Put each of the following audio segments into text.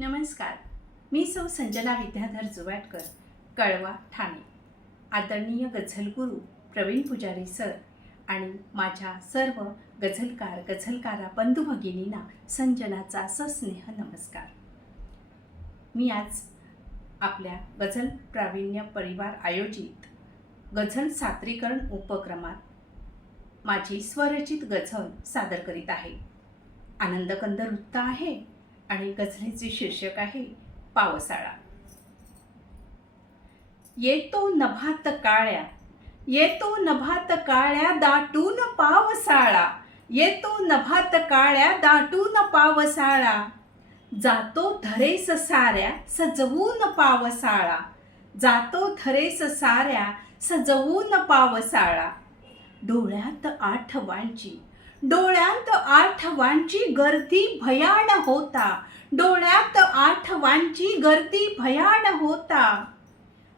नमस्कार. मी सौ संजना विद्याधर जुवाटकर कळवा ठाणे. आदरणीय गझलगुरू प्रवीण पुजारी सर आणि माझ्या सर्व गझलकार गझलकारा बंधू भगिनींना संजनाचा सस्नेह नमस्कार. मी आज आपल्या गझल प्रावीण्य परिवार आयोजित गझल सादरीकरण उपक्रमात माझी स्वरचित गझल सादर करीत आहे. आनंदकंद वृत्त आहे. आणि गझलेचे शीर्षक आहे पावसाळा. येतो नभात काळ्या येतो नभात काळ्या दाटून पावसाळा येतो नभात काळ्या दाटून पावसाळा. जातो धरेस साऱ्या सजवून पावसाळा जातो धरेस साऱ्या सजवून पावसाळा. डोळ्यात आठवांची डोळ्यात आठवांची गर्दी भयाण होता. डोळ्यात आठवांची गर्दी भयाण होता.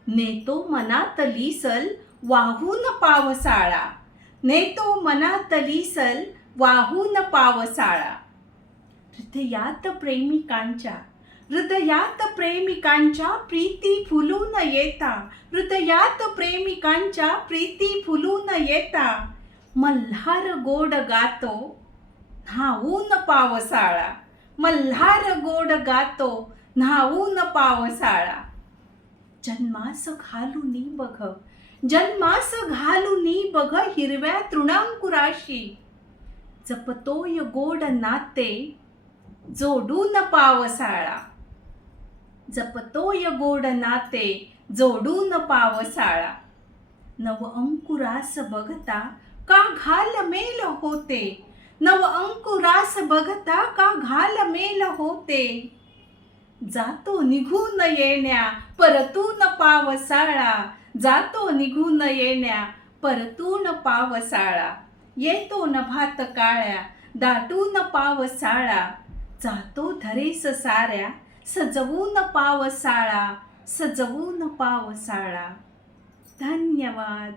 नेतो मनातली सल वाहून पावसाळा. नेतो मनातली सल वाहून पावसाळा. हृदयात प्रेमिकांच्या हृदयात प्रेमिकांच्या प्रीती फुलून येता. हृदयात प्रेमिकांच्या प्रीती फुलून येता. मल्हार गोड गातो न्हावून पावसाळा. मल्हार गोड गातो न्हावून पावसाळा. जन्मास घालूनी बघ. जन्मास घालूनी बघ हिरव्या तृणांकुराशी. जपतोय गोड नाते जोडून पावसाळा. जपतोय गोड नाते जोडून पावसाळा. नव अंकुरास बघता का घाल मेल होते? नव अंकुरास बघता का घाल मेल होते? जातो निघून येण्या परतून पावसाळा. जातो निघून येण्या परतून पावसाळा. येतो न भात काळ्या दाटून पावसाळा. जातो धरेस साऱ्या सजवून पावसाळा सजवून पावसाळा. धन्यवाद.